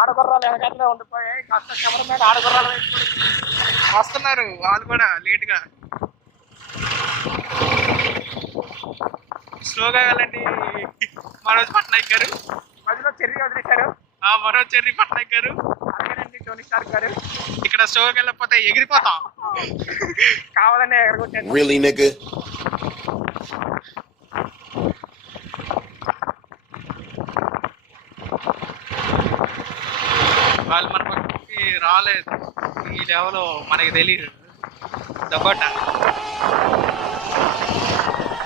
ఆడగుర్రాలు వెనకాలనే ఉండిపోయాయి. కాస్త కెమెరామెన్ ఆడగుర్రాలు వస్తున్నారు వాళ్ళు కూడా లేట్గా. స్లోగా వెళ్ళండి. మనోజ్ పట్నాయక్ గారు మధ్యలో చెర్రీ వదిలేశారు. మనోజ్ చెర్రీ పట్నాయక్ గారు అలాగేనండి. టోనీ స్టార్క్ గారు ఇక్కడ స్లోగా వెళ్ళకపోతే ఎగిరిపోతాం. కావాలనే ఎగరగొట్టాను. వాళ్ళు మన పక్కకి రాలేదు. ఈ లెవెల్ మనకి తెలియదు. దబ్బట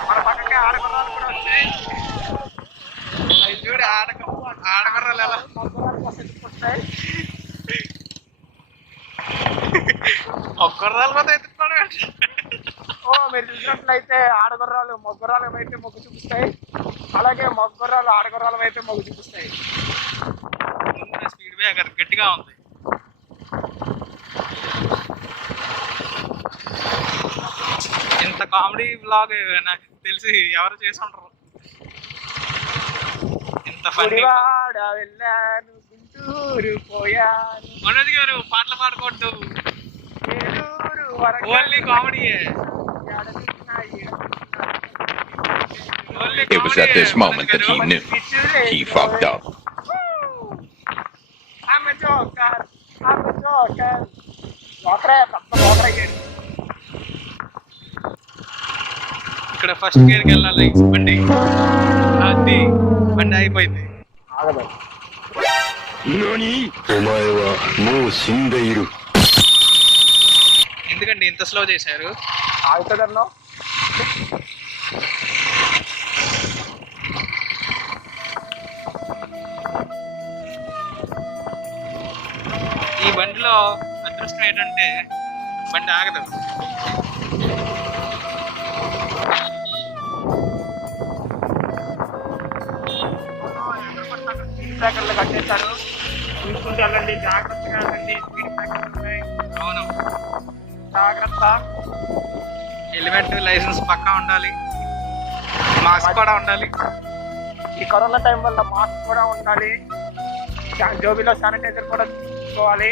మన పక్కకి ఆడగుర్రాలు కూడా వచ్చాయి. అవి చూడు ఆడగుర్రాలు ఎలా వస్తాయి. మొగ్గుర్రాలు పోతే ఎత్తుకోవడం. మీరు చూసినట్లయితే ఆడగుర్రాలు మొగ్గుర్రాలు అయితే మొగ్గు చూపిస్తాయి. అలాగే మొగ్గుర్రాలు ఆడగుర్రాలు అయితే మొగ్గు చూపిస్తాయి. స్పీడ్ బ్రేకర్ గట్టిగా ఉంది. ఇంత కామెడీ వ్లాగ్ నాకు తెలిసి ఎవరు చేసి ఉంటారు. ఇంత ఫన్నీ. మనోజ్ గారు పాటలు పాడకూడదు. Only comedy. It was at this moment that he knew he fucked up. I'm a joker. ఇక్కడ ఫస్ట్ గేర్కి వెళ్ళాలి. బండి అది బండి అయిపోయింది. ఎందుకండి ఇంత స్లో చేశారు? ఆగుతుందన్నా. ఈ బండిలో అదృష్టం ఏంటంటే బండి ఆగదు. స్పీడ్ బ్రేకర్లు కట్టేస్తారు. చూసుకుంటూ వెళ్ళండి, జాగ్రత్తగా వెళ్ళండి. స్పీడ్ బ్రేకర్లు ఉన్నాయి. అవును, జాగ్రత్త. హెల్మెట్ లైసెన్స్ పక్కా ఉండాలి. మాస్క్ కూడా ఉండాలి. ఈ కరోనా టైం వల్ల మాస్క్ కూడా ఉండాలి. జోబీలో శానిటైజర్ కూడా తీసుకోవాలి.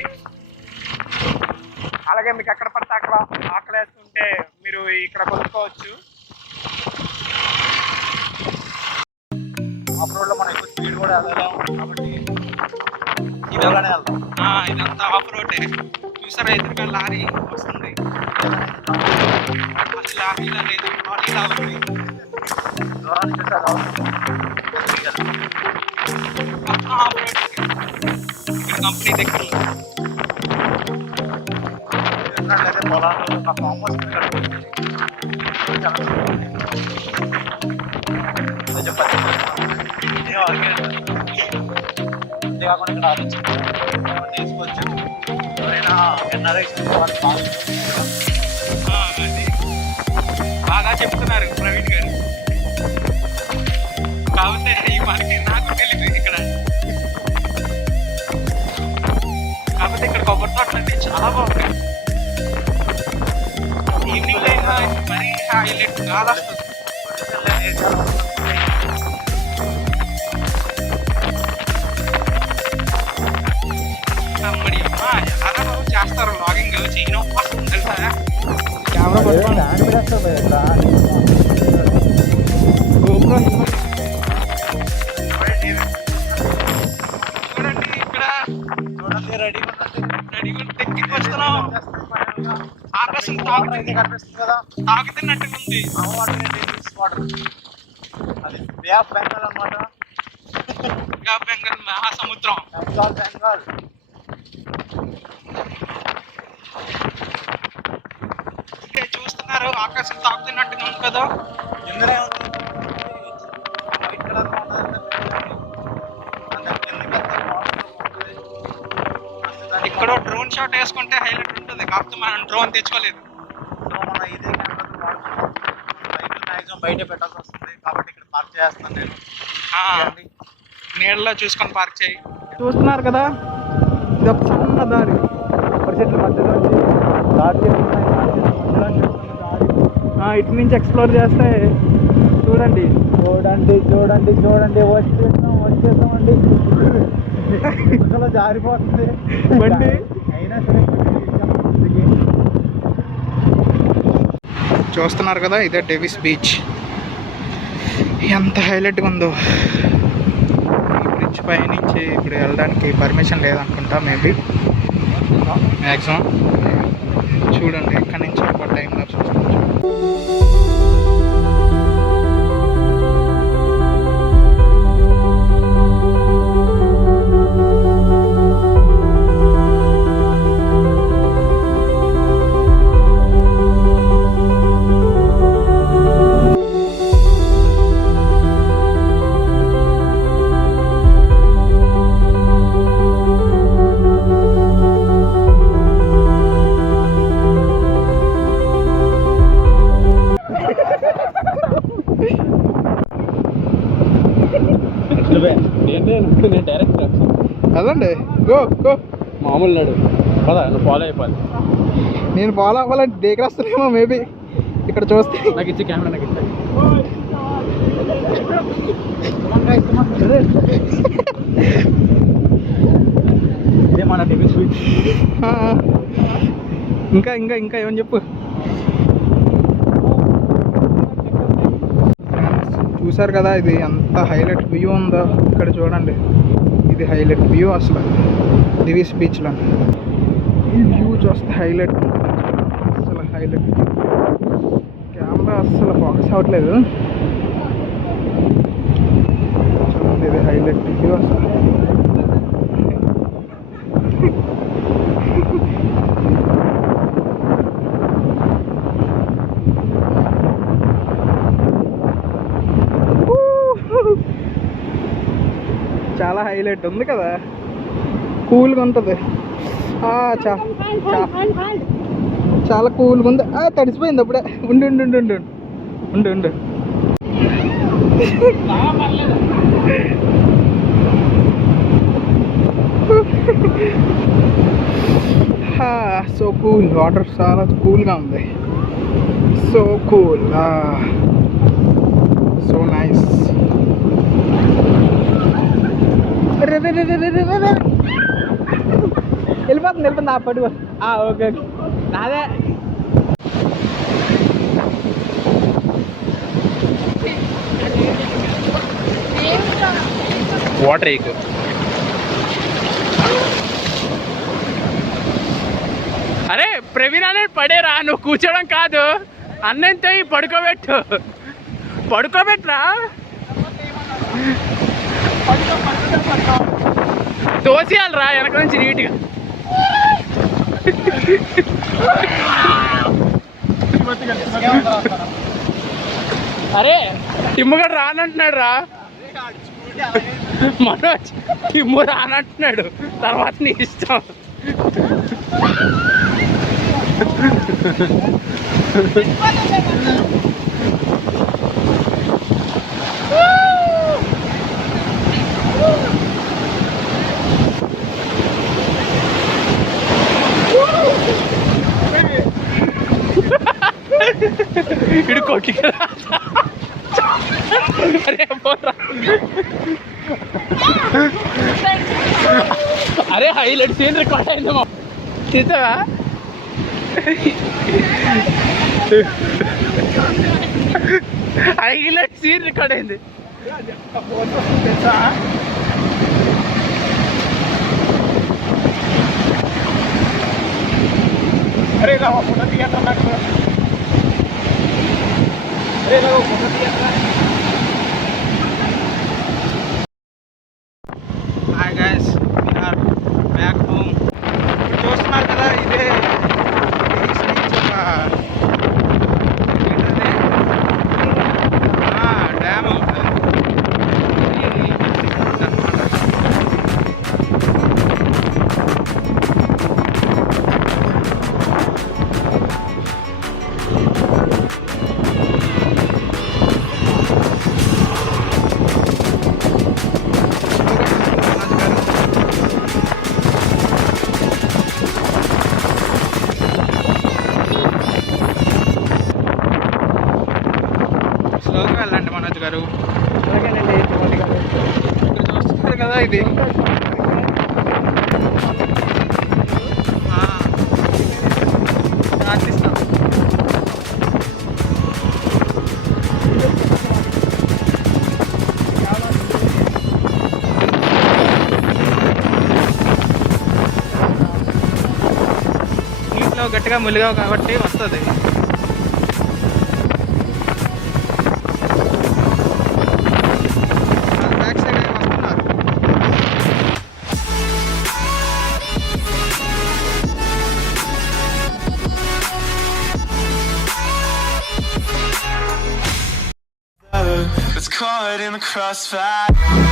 అలాగే మీకు ఎక్కడ పడితే అక్కడ ఆకలి వేస్తుంటే మీరు ఇక్కడ కొనుక్కోవచ్చు. ఆఫ్ రోడ్లో మనం ఎక్కువ స్పీడ్ కూడా వెళ్ళలేము కాబట్టి ఇలాగానే వెళ్తాం. ఇదంతా ఆఫ్ రోడ్డే. చూసారా ఎదురుగా లారీ వస్తుంది. అది లారీలా లేదు, లారీలా ఉంది. దూరాన్ని చూసారు ఆఫ్ రోడ్ కంపెనీ దగ్గర పొలాలు నా ఫామ్ హౌస్ కాకుండా ఇక్కడ ఆలోచించి తీసుకోవచ్చు. ఎవరైనా ఎన్ఆర్ఐ బాగా చెప్తున్నారు ప్రవీణ్ గారు. కాకపోతే ఈ మనకి నాకు తెలియదు ఇక్కడ. కాకపోతే ఇక్కడ కొబ్బరి తోటలు అంటే చాలా బాగుంటాయి. ఈవినింగ్ టైం మరీ హైలైట్ గాలి వస్తుంది. అమ్మడి అమ్మ ఎలా బాబు చేస్తారు లాగింగ్. చేయడం వస్తుంది తెలుసా. చూడండి ఇక్కడ చూడండి రెడీగా రెడీగా టెక్కి వస్తున్నాం. ఆకాశం కనిపిస్తుంది కదా, తాగుతున్నట్టుగా ఉంది. అది బే ఆఫ్ బెంగాల్ అన్నమాట. బే ఆఫ్ బెంగాల్ మహాసముద్రం. బెంగాల్ చూస్తున్నారు, ఆకాశం తాగుతున్నట్టుగా ఉంది కదా. ఇక్కడ డ్రోన్ షాట్ వేసుకుంటే హైలైట్ ఉంటుంది. కాకపోతే మనం డ్రోన్ తెచ్చుకోలేదు. సో మన ఇదే మ్యాక్సిమం బయట పెట్టాల్సి వస్తుంది కాబట్టి ఇక్కడ పార్క్ చేస్తున్నాను నేను. నీళ్ళలో చూసుకొని పార్క్ చేయి. చూస్తున్నారు కదా, ఇది ఒక చిన్న దారి. చెట్ల మధ్యలో ఇటు నుంచి ఎక్స్ప్లోర్ చేస్తే చూడండి చూడండి చూడండి చూడండి వచ్చేసామండి. జారిపోతుంది బండి. అయినా సరే చూస్తున్నారు కదా, ఇదే డేవిస్ బీచ్. ఎంత హైలైట్గా ఉందో. ఈ బ్రిడ్జ్ పై నుంచి ఇప్పుడు వెళ్ళడానికి పర్మిషన్ లేదనుకుంటా, మేబీ మ్యాక్సిమం. చూడండి ఇక్కడ నుంచి ఒక టైంలో చూసుకోవచ్చు. అదండి గో గో మామూలు నాడు కదా, నువ్వు ఫాలో అయిపోవాలి. నేను ఫాలో అవ్వాలంటే దేకరేస్తానేమో మేబీ. ఇక్కడ చూస్తే నాకు ఇచ్చి కెమెరా నాకు ఇచ్చి. ఇదే మన డేవిస్ బీచ్. ఇంకా ఇంకా ఇంకా ఏమని చెప్పు. చూసారు కదా, ఇది ఎంత హైలైట్ వ్యూ ఉందో. ఇక్కడ చూడండి, ఇది హైలైట్ వ్యూ అసలు డేవిస్ బీచ్లో. ఈ వ్యూ చూస్తే హైలైట్ అసలు హైలైట్. కెమెరా అస్సలు ఫోకస్ అవ్వట్లేదు. చూడండి, ఇది హైలైట్ వ్యూ అసలు. చాలా హైలైట్ ఉంది కదా, కూల్గా ఉంటుంది. చాలా కూల్గా ఉంది. తడిసిపోయింది అప్పుడే. ఉండు ఉండు ఉండు ఉండు ఉండు ఉండు. సో కూల్, వాటర్ చాలా కూల్గా ఉంది. So cool, so nice. వెళ్ళిపోతుంది వెళ్ళిపోతుంది. పడుకో. ఓకే ఓకే నాదే. వాటర్ ఎక్కువ. అరే ప్రవీణ్ అనే పడేరా, నువ్వు కూర్చోడం కాదు, అన్నంతో పడుకోబెట్టు. పడుకోబెట్టరా, తోసేయాలరా వెనక నుంచి నీట్గా. అరే టిమ్ముగడు రానంటున్నాడు రా. మనోజ్ టిమ్ము రానంటున్నాడు, తర్వాత నీ ఇష్టం. ఇడు కొట్టి అరే పోరా. అరే హైలైట్ సీన్ రికార్డ్ అయిందమ్మా, చూసావా? హైలైట్ సీన్ రికార్డ్ అయింది. అరే ఇలా ఫోటో తీయద్దా నాకు, అరే ఇలా ఫోటో తీయద్దా. Hi guys, we are back home. చూస్తున్నారు కదా, ఇదే ఈస్ట్ నుంచి ఒక డ్యామ్ అవుతుంది. స్లోగా వెళ్ళండి మనోజ్ గారు. ఇక్కడ చూస్తున్నారు కదా ఇది, ప్రార్థిస్తాం. నీటిలో గట్టిగా ములిగావు కాబట్టి వస్తుంది. బ్యాక్ సైడ్ వస్తున్నారు. It's caught in the crossfire.